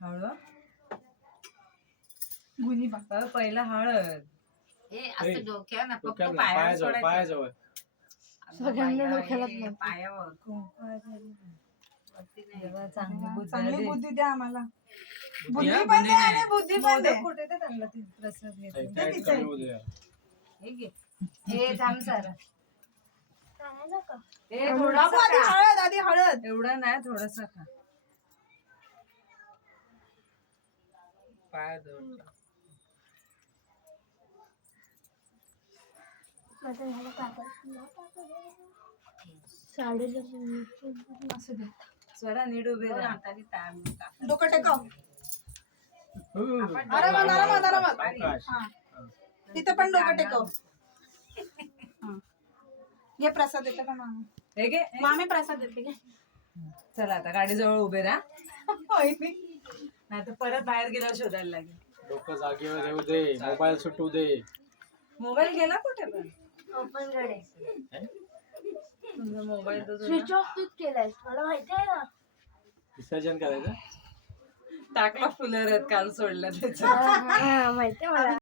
हळद गुणी बाबा पहिला हळद असं डोक्यावर ना फक्त डोक्यावर पायावर पायाजवळ सोडायचं. पायाजवळ सगळ्यांना डोक्याला पायावर चांगली बुद्धी द्या आम्हाला. बुद्धी पण द्या आणि बुद्धी पण द्या. कुठे ते त्यांना ती प्रसाद घेतला. काय कमी होऊ दे. हे घे. हे थांब सर बाबू, आधी हळद एवढं नाही थोडस खा. पायाजवळ स्वरा नीट उभे राहा. हाताने ताण डोकं टेकव. आकाश. तिथं पण डोकं टेकव. हे प्रसाद देते का मामा? हे घे मामी प्रसाद देते घे. चला आता गाडी जवळ उभे राहा. नाही तर परत बाहेर गेल्यावर शोधायला लागेल. डोकं जागेवर येऊ दे, मोबाईल सुटू दे. मोबाईल गेला कुठे पण? हे? मोबाईल तर स्विच ऑफ तूच केलाय मला माहिती आहे ना. विसर्जन करायचं टाकला फुलं काल सोडलं त्याचं. माहिती आहे मला.